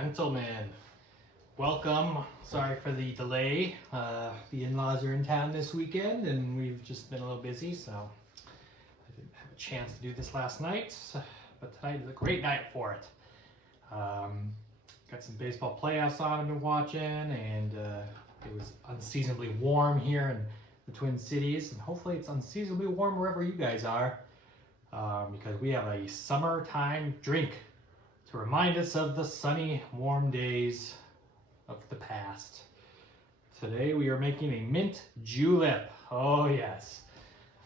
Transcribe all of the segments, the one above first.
Gentlemen, welcome. Sorry for the delay. The in-laws are in town this weekend and we've just been a little busy, so I didn't have a chance to do this last night, but tonight is a great night for it. Got some baseball playoffs on I've been watching, and it was unseasonably warm here in the Twin Cities, and hopefully it's unseasonably warm wherever you guys are, because we have a summertime drink to remind us of the sunny, warm days of the past. Today we are making a mint julep. Oh yes.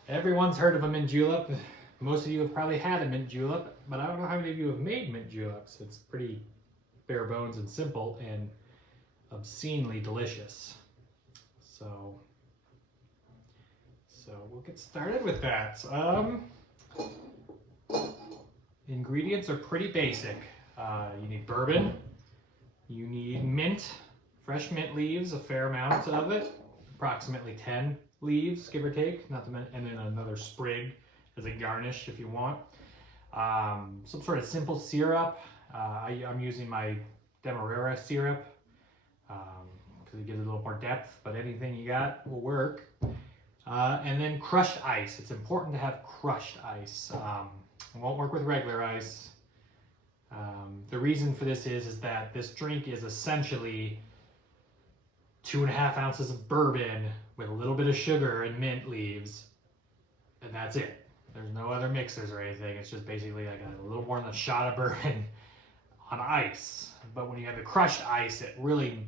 Everyone's heard of a mint julep. Most of you have probably had a mint julep, but I don't know how many of you have made mint juleps. It's pretty bare bones and simple and obscenely delicious. So we'll get started with that. Ingredients are pretty basic. You need bourbon, you need mint, fresh mint leaves, a fair amount of it, approximately 10 leaves, give or take, and then another sprig as a garnish if you want. Some sort of simple syrup. I'm using my Demerara syrup because it gives it a little more depth, but anything you got will work. And then crushed ice. It's important to have crushed ice. It won't work with regular ice. The reason for this is that this drink is essentially 2.5 ounces of bourbon with a little bit of sugar and mint leaves, and that's it. There's no other mixers or anything. It's just basically like a little more than a shot of bourbon on ice. But when you have the crushed ice, it really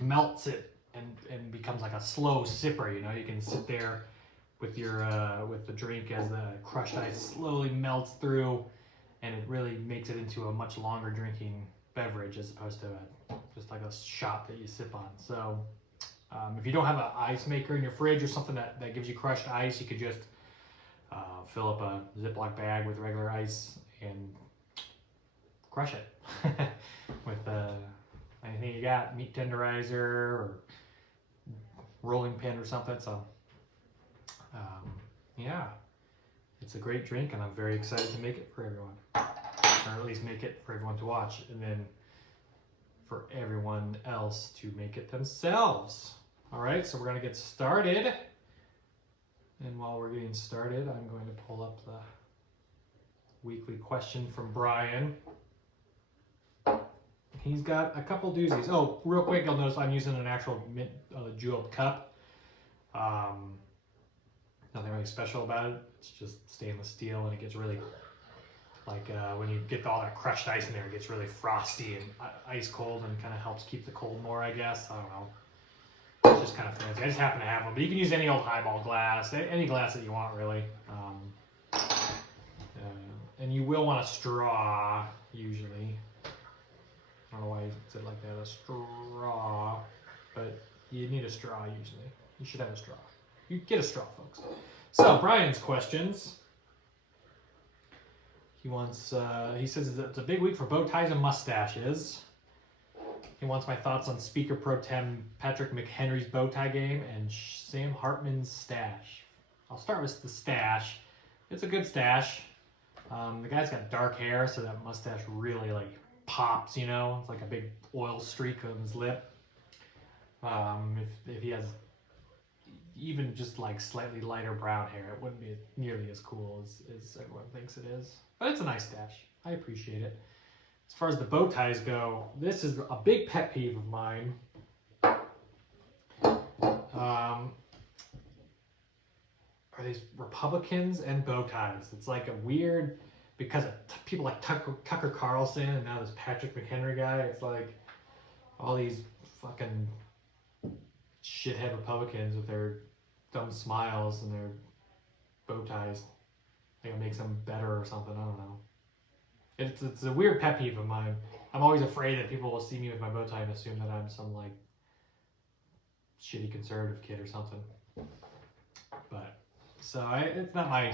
melts it and becomes like a slow sipper. You know, you can sit there with your with the drink as the crushed ice slowly melts through, and it really makes it into a much longer drinking beverage as opposed to just like a shot that you sip on. So if you don't have an ice maker in your fridge or something that gives you crushed ice, you could just fill up a Ziploc bag with regular ice and crush it with anything you got, meat tenderizer or rolling pin or something. So yeah, it's a great drink, and I'm very excited to make it for everyone, or at least make it for everyone to watch, and then for everyone else to make it themselves. All right, so we're gonna get started, and while we're getting started, I'm going to pull up the weekly question from Brian. He's got a couple doozies. Oh, real quick, you'll notice I'm using an actual mint julep cup. Nothing really special about it. It's just stainless steel, and it gets really, like when you get all that crushed ice in there, it gets really frosty and ice cold, and kind of helps keep the cold more, I guess. I don't know. It's just kind of fancy. I just happen to have one, but you can use any old highball glass, any glass that you want, really. And you will want a straw, usually. I don't know why you said like that, a straw, but you need a straw usually. You should have a straw. You get a straw, folks. So, Brian's questions. He says it's a big week for bow ties and mustaches. He wants my thoughts on Speaker Pro Tem Patrick McHenry's bow tie game and Sam Hartman's stash. I'll start with the stash. It's a good stash. The guy's got dark hair, so that mustache really like pops, you know? It's like a big oil streak on his lip. If he has even just like slightly lighter brown hair, it wouldn't be nearly as cool as everyone thinks it is. But it's a nice stash. I appreciate it. As far as the bow ties go, this is a big pet peeve of mine. Are these Republicans and bow ties? It's like a weird, because of people like Tucker Carlson and now this Patrick McHenry guy, it's like all these fucking shithead Republicans with their dumb smiles and their bow ties. I think it makes them better or something. I don't know. It's a weird pet peeve of mine. I'm always afraid that people will see me with my bow tie and assume that I'm some like shitty conservative kid or something. But so it's not my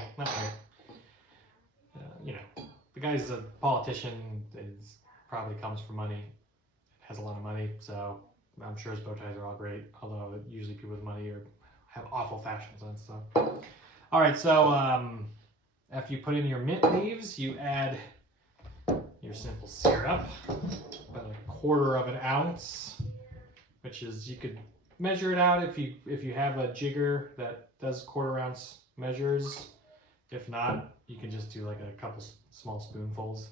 you know, the guy's a politician. Probably comes from money, has a lot of money, so I'm sure his bow ties are all great, although usually people with money have awful fashion sense. So, all right, so after you put in your mint leaves, you add your simple syrup, about 1/4 of an ounce, which is, you could measure it out if you have a jigger that does 1/4 ounce measures. If not, you can just do like a couple small spoonfuls.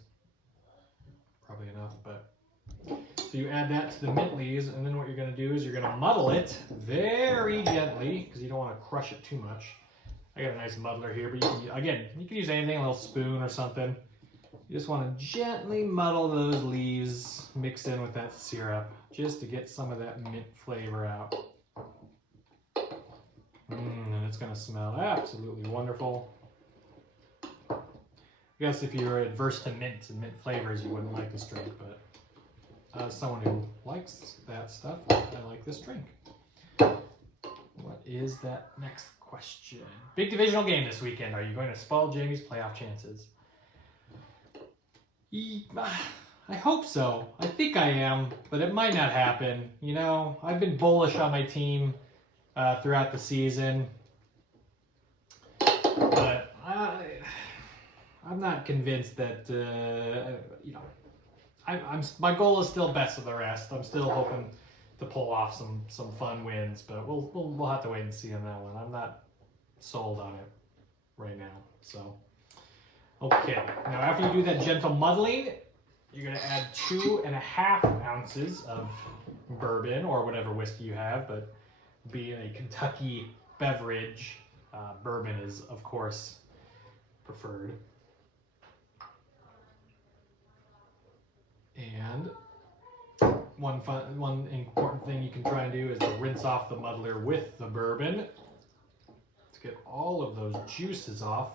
Probably enough, but so you add that to the mint leaves, and then what you're going to do is you're going to muddle it very gently because you don't want to crush it too much. I got a nice muddler here, but you can use anything, a little spoon or something. You just want to gently muddle those leaves mixed in with that syrup just to get some of that mint flavor out. And it's going to smell absolutely wonderful. I guess if you're adverse to mint and mint flavors, you wouldn't like this drink, but as someone who likes that stuff, I like this drink. What is that next question? Big divisional game this weekend. Are you going to spoil Jamie's playoff chances? I hope so. I think I am, but it might not happen. You know, I've been bullish on my team throughout the season, but I'm not convinced that you know. My goal is still best of the rest. I'm still hoping to pull off some fun wins, but we'll have to wait and see on that one. I'm not sold on it right now. So, okay. Now after you do that gentle muddling, you're gonna add 2.5 ounces of bourbon or whatever whiskey you have. But being a Kentucky beverage, bourbon is of course preferred. And one important thing you can try and do is to rinse off the muddler with the bourbon to get all of those juices off.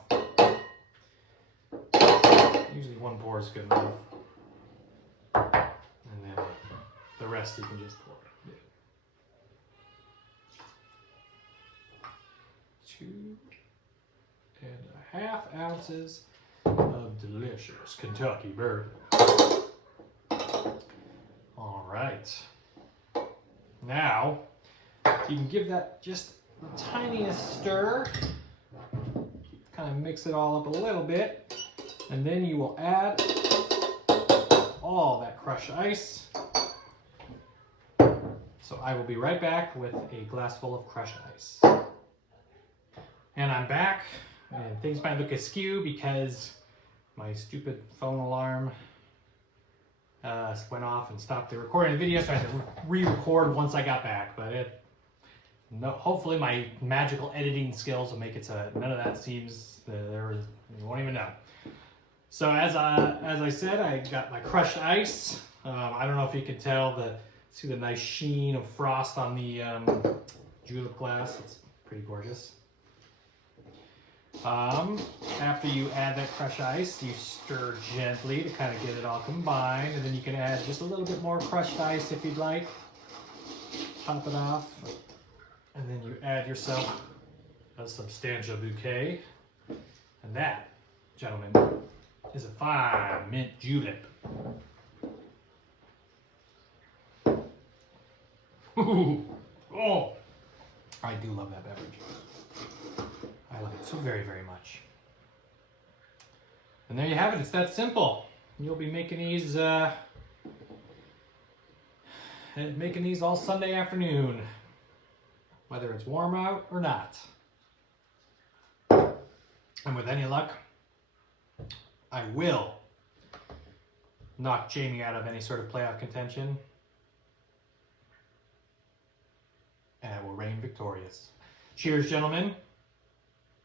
Usually 1 pour is good enough. And then the rest you can just pour. 2.5 ounces of delicious Kentucky bourbon. All right. Now, you can give that just the tiniest stir. Kind of mix it all up a little bit. And then you will add all that crushed ice. So I will be right back with a glass full of crushed ice. And I'm back. And things might look askew because my stupid phone alarm went off and stopped the recording of the video, so I had to re-record once I got back. But hopefully my magical editing skills will make it so none of that seems you won't even know. So as I said, I got my crushed ice. I don't know if you can tell see the nice sheen of frost on the julep glass. It's pretty gorgeous. After you add that crushed ice, you stir gently to kind of get it all combined, and then you can add just a little bit more crushed ice if you'd like. Top it off, and then you add yourself a substantial bouquet, and that, gentlemen, is a fine mint julep. Ooh. Oh, I do love that beverage. I love it so very, very much. And there you have it. It's that simple. You'll be making these all Sunday afternoon, whether it's warm out or not. And with any luck, I will knock Jamie out of any sort of playoff contention, and I will reign victorious. Cheers, gentlemen.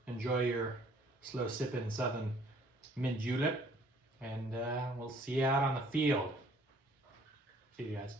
Enjoy your slow sipping southern mint julep, and we'll see you out on the field. See you guys.